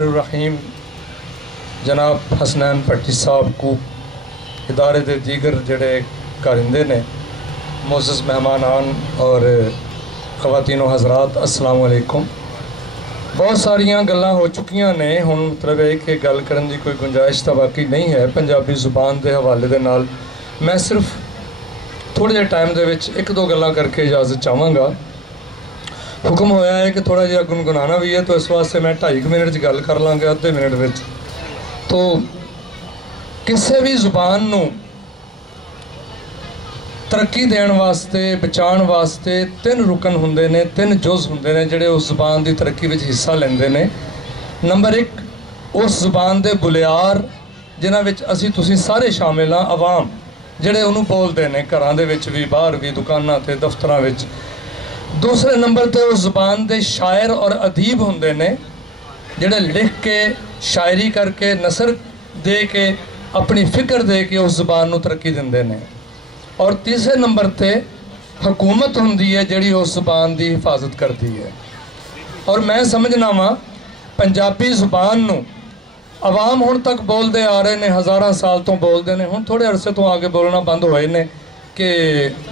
रहीम जनाब हसनैन भट्टी साहब को इदारे के दीगर जड़े कारिंदे ने मोअज़्ज़ज़ मेहमानान और ख़वातीन हज़रात अस्सलामु अलैकुम। बहुत सारिया गल्लां हो चुकियां ने, हुण मतलब है कि गल करन दी कोई गुंजाइश तो बाकी नहीं है पंजाबी ज़ुबान के हवाले दे नाल। मैं सिर्फ थोड़े जे टाइम दे विच एक दो गल्लां करके इजाज़त चाहांगा। हुक्म होया है कि थोड़ा जिहा गुनगुनाना भी है, तो इस वास्ते मैं 2.5 मिनट गल कर लाँगा, अद्धे मिनट विच। तो किसी भी जुबान नूं तरक्की देने वास्ते बचाने वास्ते 3 रुकन हुंदे ने, 3 जुज़ हुंदे ने जिहड़े उस जुबान की तरक्की विच हिस्सा लैंदे ने। नंबर 1 उस जुबान के बुलियार जिन्हां विच असीं तुसीं सारे शामिल हाँ, आवाम जिहड़े उहनूं बोलदे ने घरां दे विच भी, बाहर भी, दुकानां ते दफ्तरां विच। दूसरे नंबर पर उस जुबान के शायर और अदीब होंदे ने जिहड़े लिख के शायरी करके नसर दे के अपनी फिक्र दे के उस जुबान नूं तरक्की दिंदे ने। और तीसरे नंबर पर हुकूमत होंदी है जिहड़ी उस जुबान की हिफाजत करती है। और मैं समझना वा पंजाबी जुबान नूं आवाम हुण तक बोलते आ रहे हैं, हज़ारां साल तो बोलते हैं, हुण थोड़े अरसे तो आगे बोलना बंद होए ने कि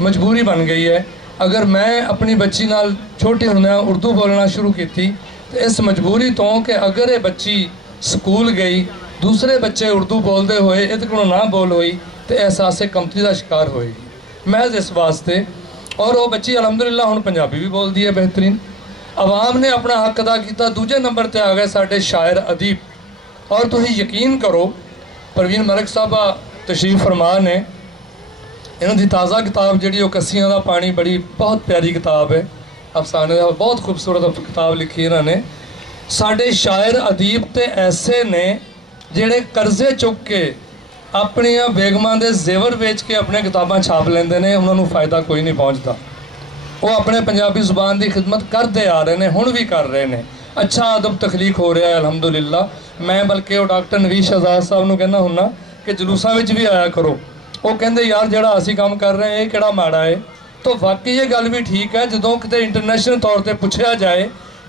मजबूरी बन गई है। अगर मैं अपनी बच्ची नाल छोटे होंदे उर्दू बोलना शुरू की तो इस मजबूरी तो कि अगर ये बच्ची स्कूल गई दूसरे बच्चे उर्दू बोलते हुए इहदे कोलों ना बोल हुई तो एहसास कमती का शिकार होएगी महज इस वास्ते। और वो बच्ची अलहमदुलिल्लाह हुण पंजाबी भी बोलती है बेहतरीन। आवाम ने अपना हक अदा किया। दूजे नंबर पर आ गए साडे शायर अदीब। और तुसीं यकीन करो परवीन मलिक साहबा तशरीफ फरमा ने, इन्हों की ताज़ा किताब जी कस्सियां दा पानी बड़ी बहुत प्यारी किताब है, अफसाने का बहुत खूबसूरत किताब लिखी इन्होंने। साडे शायर अदीब तो ऐसे ने जिहड़े कर्जे चुक के अपनिया बेगमां दे जेवर वेच के अपने किताबां छाप लेंदे ने, उन्होंने फ़ायदा कोई नहीं पहुँचता। वो अपने पंजाबी जुबान की खिदमत करते आ रहे हैं, हुण भी कर रहे हैं। अच्छा अदब तखलीक हो रहा है अलहमदुलिल्लाह। मैं बल्कि वो डॉक्टर नवीश शहजाद साहब नूं कहना हुन्ना कि जलूसां विच भी आया करो। वो कहते यार जिहड़ा असीं काम कर रहे हैं ये किहड़ा माड़ा है। तो वाकई ये गल भी ठीक है, जो किते इंटरनेशनल तौर पर पूछा जाए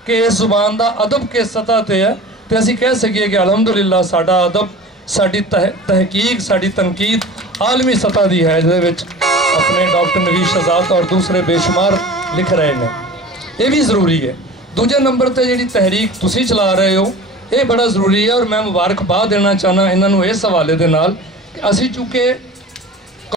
कि इस जुबान का अदब किस सतह पर है तो असीं कह सकीए कि अलहमदुलिल्लाह साडा अदब, साडी तहकीक, साडी तनकीद आलमी सतह की है, जिहदे विच अपने डॉक्टर नवीश शहजाद और दूसरे बेशुमार लिख रहे हैं। ये भी ज़रूरी है। दूजे नंबर पर जी तहरीक तुसीं चला रहे हो ये बड़ा ज़रूरी है। और मैं मुबारकबाद देना चाहना इन्हों इस हवाले दे नाल कि असीं चूँकि